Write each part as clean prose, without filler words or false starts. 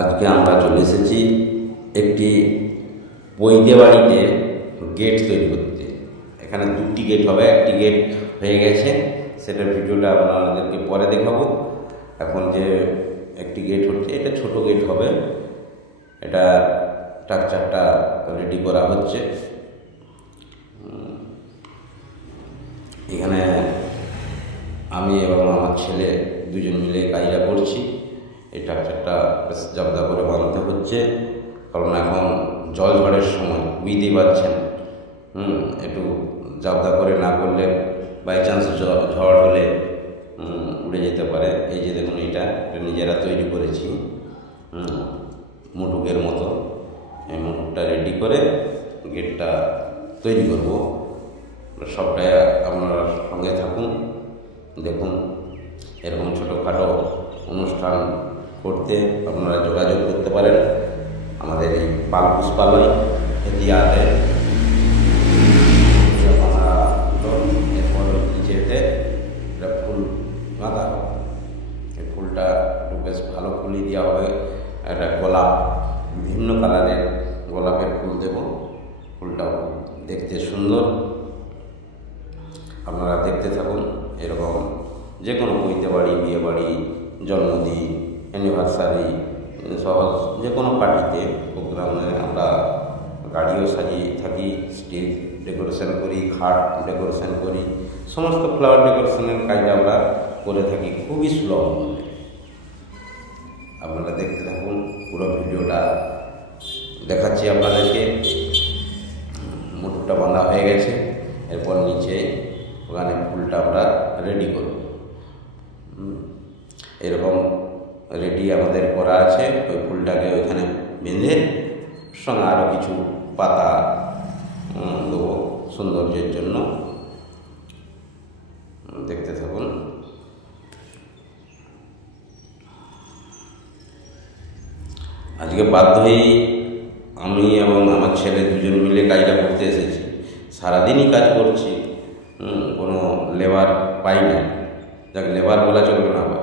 আজকে আমরা চলে এসেছি একটি বৈদ্য বাড়িতে গেট তৈরি করতে। এখানে দুটি গেট হবে, একটি গেট হয়ে গেছে, সেটার ভিডিওটা আপনাদেরকে পরে দেখাবো। এখন যে একটি গেট হচ্ছে, এটা ছোট গেট হবে, এটা স্ট্রাকচারটা রেডি করা হচ্ছে। এখানে আমি এবং আমার ছেলে দুজন মিলে কাজটা করছি। এই স্ট্রাকচারটা বেশ জবদা করে বানাতে হচ্ছে, কারণ এখন জল ঝড়ের সময়, বুঝতেই পারছেন। একটু জবদা করে না করলে বাই চান্স ঝড় হলে উড়ে যেতে পারে। এই যে দেখুন, এটা নিজেরা তৈরি করেছি মুটুকের মতো। এই মুটুকটা রেডি করে গেটটা তৈরি করব। সবটাই আপনারা সঙ্গে থাকুন, দেখুন। এরকম ছোটোখাটো অনুষ্ঠান করতে আপনারা যোগাযোগ করতে পারেন আমাদের এই পাল পুষ্পালয় এদিয়াতে। এরপর নিচেতে এটা ফুল বাঁধা হবে। এই ফুলটা একটু বেশ ভালো ফুলই দেওয়া হবে। একটা গোলাপ, বিভিন্ন কালারের গোলাপের ফুল দেব। ফুলটা দেখতে সুন্দর, আপনারা দেখতে থাকুন। এরকম যে কোনো বৈদ্য বাড়ি, বিয়ে বাড়ি, জন্মদিন, অ্যানিভার্সারি, সহজ যে কোনো পার্টিতে, প্রোগ্রামে আমরা গাড়িও সাজিয়ে থাকি, স্টেজ ডেকোরেশন করি, খাট ডেকোরেশন করি, সমস্ত ফ্লাওয়ার ডেকোরেশনের কাজটা আমরা করে থাকি খুবই সুলভ মূল্যে। আপনারা দেখতে থাকুন, পুরো ভিডিওটা দেখাচ্ছি আপনাদেরকে। মুটুকটা বাঁধা হয়ে গেছে, এরপর নিচে ওখানে ফুলটা আমরা রেডি করব। এরকম রেডি আমাদের করা আছে। ওই ফুলটাকে ওইখানে বেঁধে সঙ্গে আরও কিছু পাতা দেবো সৌন্দর্যের জন্য। দেখতে থাকুন। আজকে বাধ্য হয়েই আমি এবং আমার ছেলে দুজন মিলে কাজটা করতে এসেছি। সারাদিনই কাজ করছি, কোনো লেবার পাই না। যাক, লেবার বলা চলবে না, আবার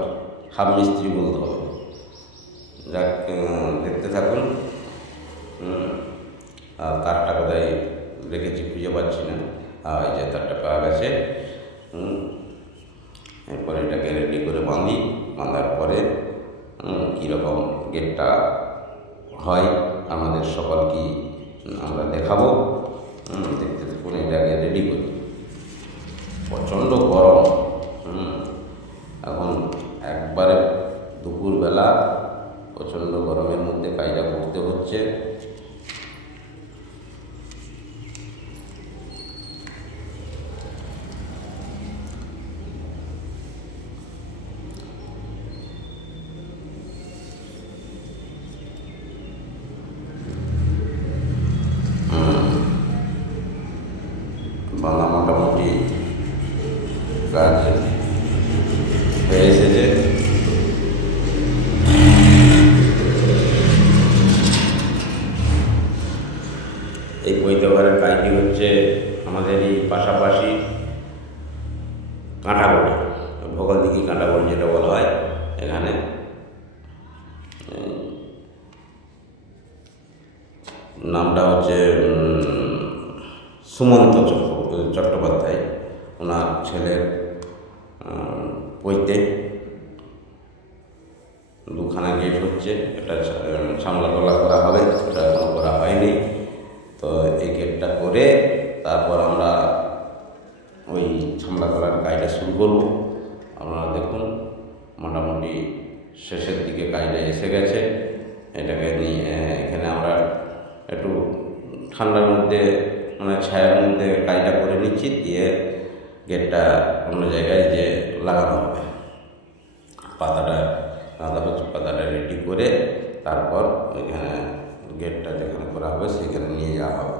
হাফ মিস্ত্রি বলতে হবে। যাক, দেখতে থাকুন। তারটা কোথায় রেখেছি খুঁজে পাচ্ছি না। এই যে তারটা পাওয়া গেছে। এরপরে এটাকে রেডি করে বাঁধি। বাঁধার পরে কীরকম গেটটা হয় আমাদের সকলকে আমরা দেখাবো। দেখতে থাকুন। এটাকে রেডি করি। প্রচণ্ড গরম, এখন একবারে দুপুরবেলা প্রচণ্ড গরমের মধ্যে কাজটা করতে হচ্ছে। বাংলা মোটামুটি কাজ হয়ে এসেছে। এই বৈদ্য ঘরের কাজটি হচ্ছে আমাদের এই পাশাপাশি কাঁটাগড়ি, ভোগালদিঘি কাঁটাগড়ি যেটা বলা হয়। এখানে নামটা হচ্ছে সুমন্ত চট্টোপাধ্যায়, ওনার ছেলের বইতে দুখানা গেট হচ্ছে। একটা সামলাতলা করা হবে, সেটা এখনো করা হয়নি। তো এই গেটটা করে তারপর আমরা ওই সামলাতলার কাজটা শুরু করব। আপনারা দেখুন, মোটামুটি শেষের দিকে কাজটা এসে গেছে। এটাকে নিয়ে এখানে আমরা একটু ঠান্ডার মধ্যে, মানে ছায়ার মধ্যে কাজটা করে নিচ্ছি, দিয়ে গেটটা অন্য জায়গায় যে লাগানো হবে। পাতাটা গাঁদা হচ্ছে, পাতাটা রেডি করে তারপর ওইখানে গেটটা যেখানে করা হবে সেখানে নিয়ে যাওয়া হবে।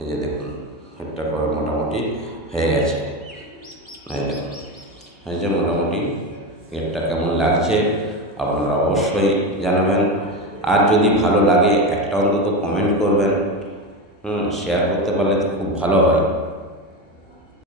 এই যে দেখুন, গেটটা করে মোটামুটি হয়ে গেছে। এই দেখুন, এই যে মোটামুটি গেটটা কেমন লাগছে আপনারা অবশ্যই জানাবেন। আর যদি ভালো লাগে একটা অন্তত কমেন্ট করবেন। শেয়ার করতে পারলে তো খুব ভালো হয়।